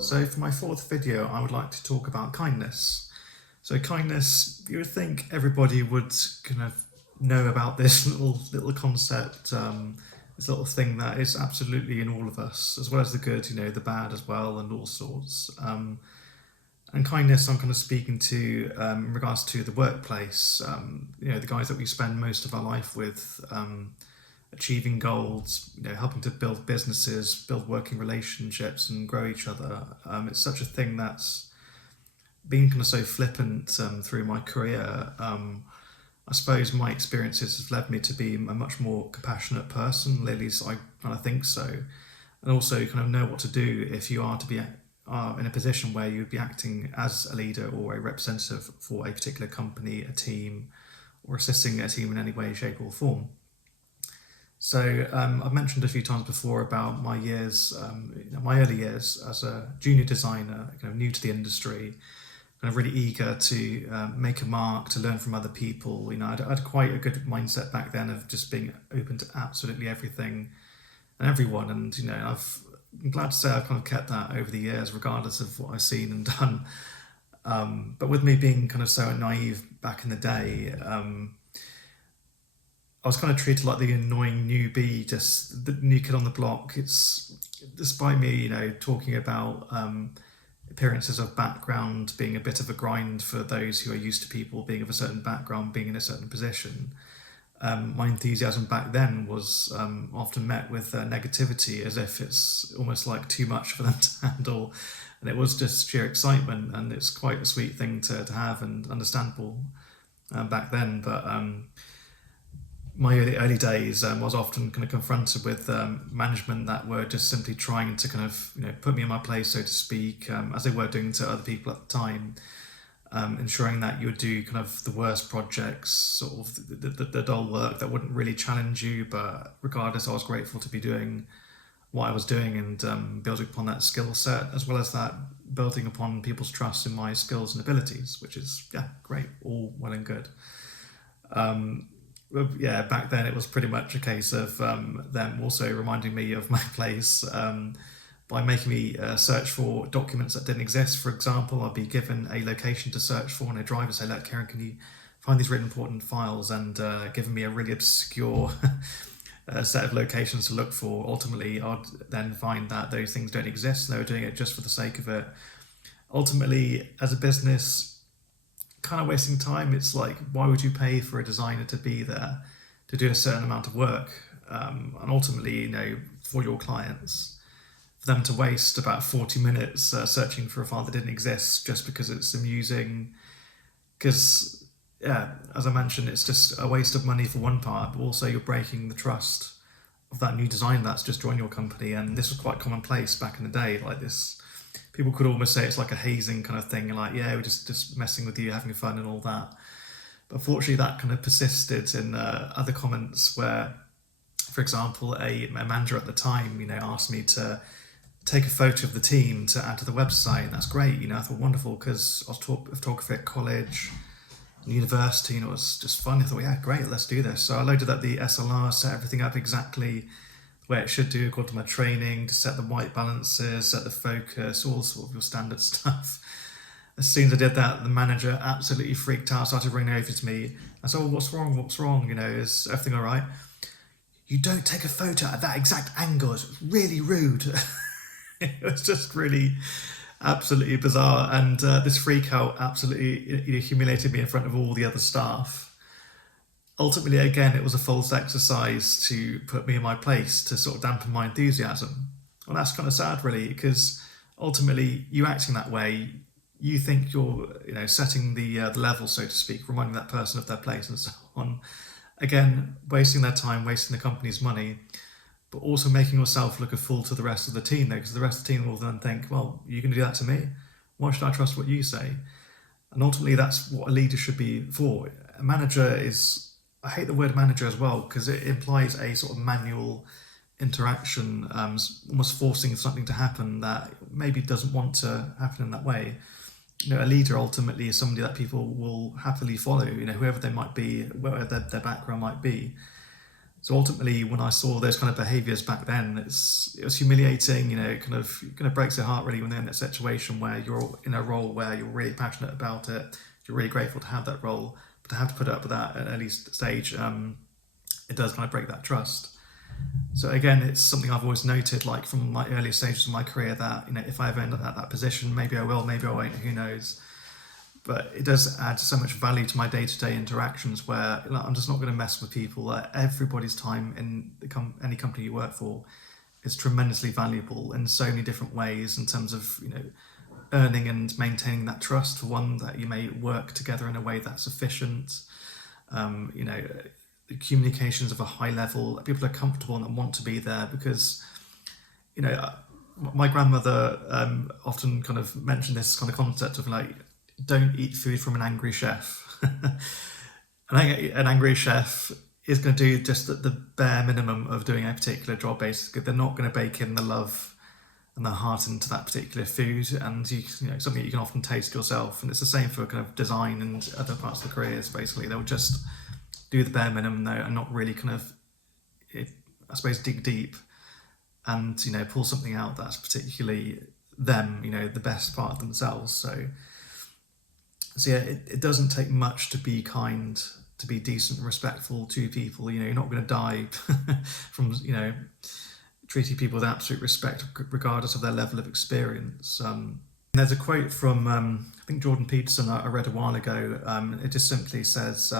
So for my fourth video, I would like to talk about kindness. So kindness, you would think everybody would kind of know about this little concept, this little thing that is absolutely in all of us, as well as the good, the bad as well, and all sorts. And kindness, I'm kind of speaking to in regards to the workplace. The guys that we spend most of our life with. Achieving goals, helping to build businesses, build working relationships, and grow each other. It's such a thing that's been kind of so flippant through my career. I suppose my experiences have led me to be a much more compassionate person. At least I kind of think so, and also kind of know what to do if you are to be in a position where you'd be acting as a leader or a representative for a particular company, a team, or assisting a team in any way, shape, or form. So I've mentioned a few times before about my years, my early years as a junior designer, kind of new to the industry, kind of really eager to make a mark, to learn from other people. I had quite a good mindset back then of just being open to absolutely everything and everyone. And I'm glad to say I've kind of kept that over the years, regardless of what I've seen and done. But with me being kind of so naive back in the day. I was kind of treated like the annoying newbie, just the new kid on the block. It's despite me, talking about appearances of background being a bit of a grind for those who are used to people being of a certain background, being in a certain position. My enthusiasm back then was often met with negativity, as if it's almost like too much for them to handle. And it was just sheer excitement, and it's quite a sweet thing to have and understandable back then. But my early days, I was often kind of confronted with management that were just simply trying to kind of put me in my place, so to speak, as they were doing to other people at the time, ensuring that you would do kind of the worst projects, sort of the dull work that wouldn't really challenge you. But regardless, I was grateful to be doing what I was doing and building upon that skill set, as well as that building upon people's trust in my skills and abilities, which is great, all well and good. Back then it was pretty much a case of them also reminding me of my place by making me search for documents that didn't exist. For example, I'd be given a location to search for, and a driver say, "Look, Karen, can you find these really important files?" And giving me a really obscure set of locations to look for. Ultimately, I'd then find that those things don't exist, and they were doing it just for the sake of it. Ultimately, as a business, kind of wasting time. It's like, why would you pay for a designer to be there to do a certain amount of work, and ultimately, for your clients, for them to waste about 40 minutes searching for a file that didn't exist just because it's amusing? Because as I mentioned, it's just a waste of money for one part, but also you're breaking the trust of that new designer that's just joined your company. And this was quite commonplace back in the day, like this. People could almost say it's like a hazing kind of thing, like, we're just messing with you, having fun and all that. But fortunately, that kind of persisted in other comments where, for example, a manager at the time, asked me to take a photo of the team to add to the website. And that's great, I thought wonderful, because I was photography at college, university, and it was just fun. I thought, great, let's do this. So I loaded up the SLR, set everything up exactly where it should do according to my training, to set the white balances, set the focus, all sort of your standard stuff. As soon as I did that, the manager absolutely freaked out, started ringing over to me. I said, what's wrong? Is everything all right? You don't take a photo at that exact angle. It's really rude. It was just really absolutely bizarre. And this freak out absolutely humiliated me in front of all the other staff. Ultimately, again, it was a false exercise to put me in my place, to sort of dampen my enthusiasm. Well, that's kind of sad, really, because ultimately, you acting that way, you think you're, setting the level, so to speak, reminding that person of their place and so on. Again, wasting their time, wasting the company's money, but also making yourself look a fool to the rest of the team, though, because the rest of the team will then think, well, you can do that to me? Why should I trust what you say? And ultimately, that's what a leader should be for. A manager is... I hate the word manager as well, because it implies a sort of manual interaction, almost forcing something to happen that maybe doesn't want to happen in that way. A leader ultimately is somebody that people will happily follow, whoever they might be, whatever their background might be. So ultimately, when I saw those kind of behaviours back then, it was humiliating. It kind of breaks your heart really when they're in that situation where you're in a role where you're really passionate about it, you're really grateful to have that role, but to have to put up with that at an early stage, it does kind of break that trust. So again, it's something I've always noted, like from my earlier stages of my career, that if I ever end up at that position, maybe I will, maybe I won't, who knows. But it does add so much value to my day-to-day interactions where I'm just not going to mess with people. Everybody's time in any company you work for is tremendously valuable in so many different ways in terms of earning and maintaining that trust. For one, that you may work together in a way that's efficient. um, you know Communications of a high level, people are comfortable and want to be there because you know my grandmother often kind of mentioned this kind of concept of like, don't eat food from an angry chef. An angry chef is going to do just the bare minimum of doing a particular job. Basically, they're not going to bake in the love and the heart into that particular food, and something you can often taste yourself. And it's the same for kind of design and other parts of the careers. Basically, they'll just do the bare minimum though, and not really kind of, I suppose, dig deep and pull something out that's particularly them. The best part of themselves. So yeah, it doesn't take much to be kind, to be decent and respectful to people. You're not going to die from treating people with absolute respect, regardless of their level of experience. There's a quote from I think Jordan Peterson I read a while ago. It just simply says,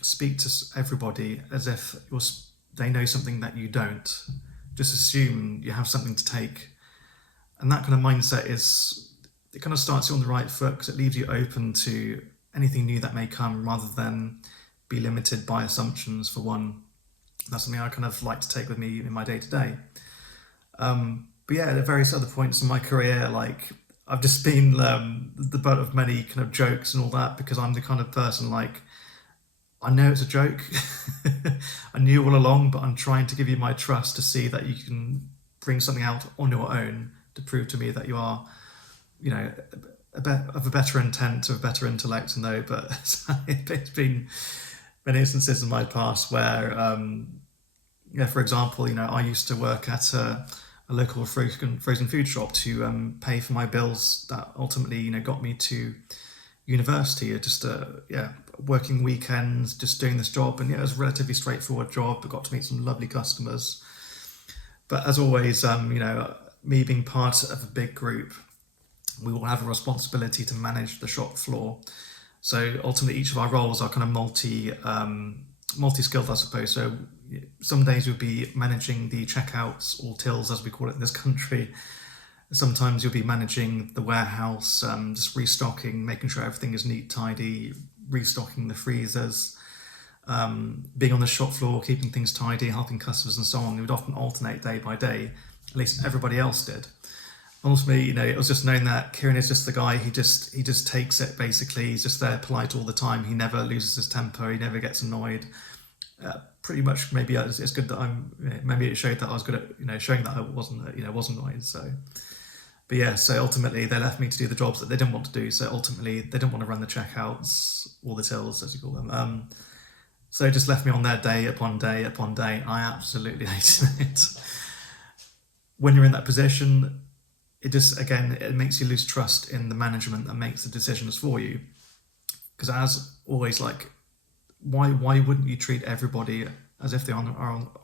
"Speak to everybody as if they know something that you don't. Just assume you have something to take." And that kind of mindset it kind of starts you on the right foot because it leaves you open to anything new that may come, rather than be limited by assumptions. For one, that's something I kind of like to take with me in my day to day. But yeah, at various other points in my career, like I've just been the butt of many kind of jokes and all that, because I'm the kind of person like, I know it's a joke. I knew all along, but I'm trying to give you my trust to see that you can bring something out on your own to prove to me that you are of a better intent, of a better intellect. No, but it's been many instances in my past where, for example, I used to work at a local frozen food shop to pay for my bills that ultimately, got me to university. Just working weekends, just doing this job, and it was a relatively straightforward job. I got to meet some lovely customers. But as always, me being part of a big group, we all have a responsibility to manage the shop floor. So ultimately, each of our roles are kind of multi-skilled, I suppose. So some days we'll be managing the checkouts, or tills as we call it in this country. Sometimes you'll be managing the warehouse, just restocking, making sure everything is neat, tidy, restocking the freezers, being on the shop floor, keeping things tidy, helping customers and so on. We would often alternate day by day. At least everybody else did. Ultimately, it was just known that Kieran is just the guy. He just takes it. Basically, he's just there, polite all the time. He never loses his temper. He never gets annoyed. Pretty much, maybe it's good that maybe it showed that I was good at showing that I wasn't annoyed. So, but yeah. So ultimately, they left me to do the jobs that they didn't want to do. So ultimately, they didn't want to run the checkouts or the tills, as you call them. So just left me on there day upon day upon day. I absolutely hated it. When you're in that position, it just, again, it makes you lose trust in the management that makes the decisions for you. Because as always, like, why wouldn't you treat everybody as if they are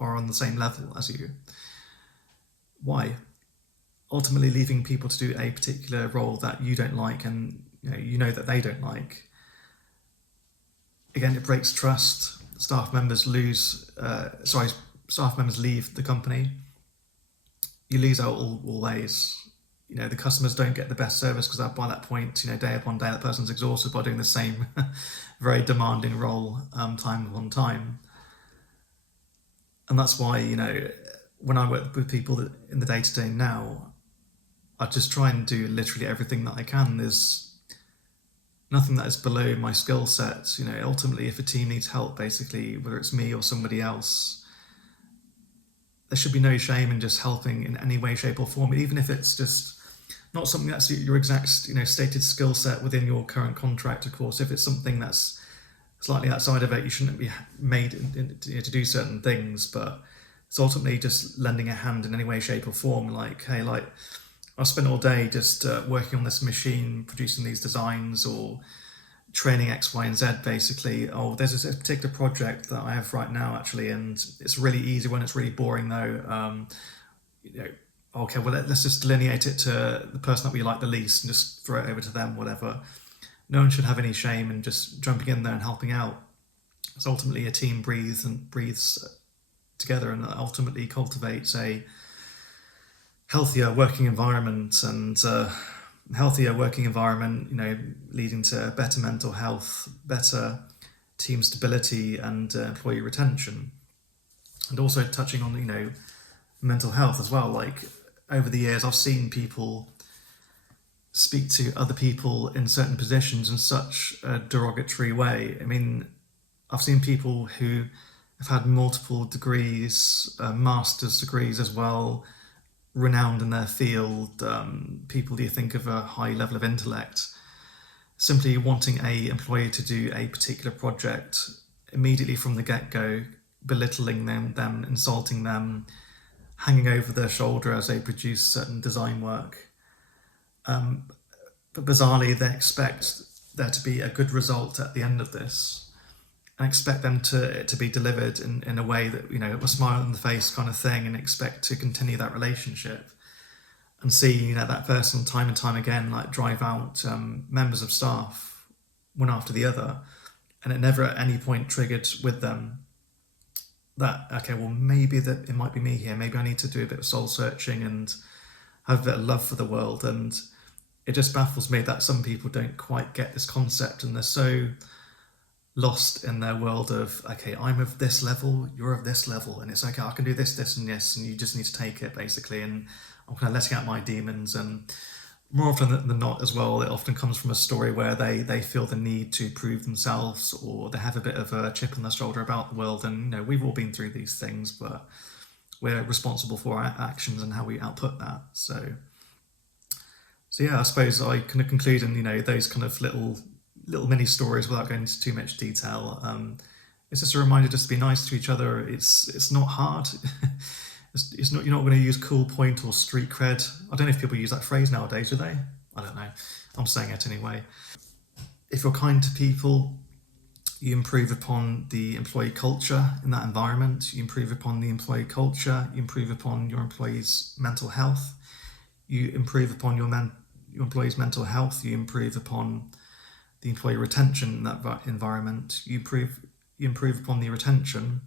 on the same level as you? Why? Ultimately, leaving people to do a particular role that you don't like, and that they don't like. Again, it breaks trust. Staff members leave the company. You lose out all ways. The customers don't get the best service because by that point, day upon day, that person's exhausted by doing the same very demanding role time upon time. And that's why, when I work with people in the day-to-day now, I just try and do literally everything that I can. There's nothing that is below my skill set. Ultimately, if a team needs help, basically, whether it's me or somebody else, there should be no shame in just helping in any way, shape or form, even if it's just not something that's your exact stated skill set within your current contract. Of course, if it's something that's slightly outside of it. You shouldn't be made to do certain things, but it's ultimately just lending a hand in any way, shape, or form. Like, hey, like I spent all day just working on this machine, producing these designs, or training X, Y, and Z. Basically, oh, there's this particular project that I have right now, actually, and it's really easy when it's really boring, though. You know, okay, well, let's just delineate it to the person that we like the least and just throw it over to them, whatever. No one should have any shame in just jumping in there and helping out. It's ultimately a team breathes together, and ultimately cultivates a healthier working environment, and healthier working environment, leading to better mental health, better team stability, and employee retention. And also touching on, mental health as well. Like over the years, I've seen people speak to other people in certain positions in such a derogatory way. I mean, I've seen people who have had multiple degrees, master's degrees as well, renowned in their field, people you think of a high level of intellect, simply wanting a employee to do a particular project immediately from the get-go, belittling them, insulting them, hanging over their shoulder as they produce certain design work. But bizarrely, they expect there to be a good result at the end of this, and expect them to be delivered in a way that, a smile on the face kind of thing, and expect to continue that relationship, and see, that person time and time again, like drive out members of staff one after the other, and it never at any point triggered with them that, okay, well, maybe that it might be me here. Maybe I need to do a bit of soul searching and have a bit of love for the world. And it just baffles me that some people don't quite get this concept, and they're so lost in their world of, okay, I'm of this level, you're of this level, and it's okay, I can do this, this, and this, and you just need to take it, basically. And I'm kind of letting out my demons. And more often than not as well, it often comes from a story where they feel the need to prove themselves, or they have a bit of a chip on their shoulder about the world. And we've all been through these things, but we're responsible for our actions and how we output that. So yeah, I suppose I kind of conclude in those kind of little mini stories, without going into too much detail. It's just a reminder just to be nice to each other. It's not hard. It's not, you're not going to use cool point or street cred. I don't know if people use that phrase nowadays, do they? I don't know. I'm saying it anyway. If you're kind to people, you improve upon the employee culture in that environment. You improve upon the employee culture. You improve upon your employees' mental health. You improve upon your employees' mental health. You improve upon the employee retention in that environment. You improve upon the retention.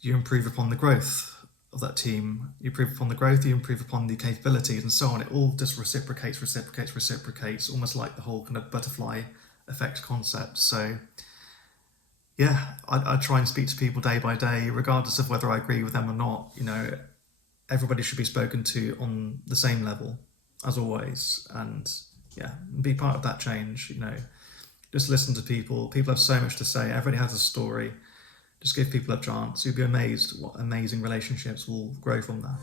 You improve upon the growth of that team. You improve upon the growth, you improve upon the capabilities, and so on. It all just reciprocates, almost like the whole kind of butterfly effect concept. So yeah, I try and speak to people day by day, regardless of whether I agree with them or not. Everybody should be spoken to on the same level, as always, and yeah, be part of that change. Just listen to people. People have so much to say. Everybody has a story. Just give people a chance. You'll be amazed what amazing relationships will grow from that.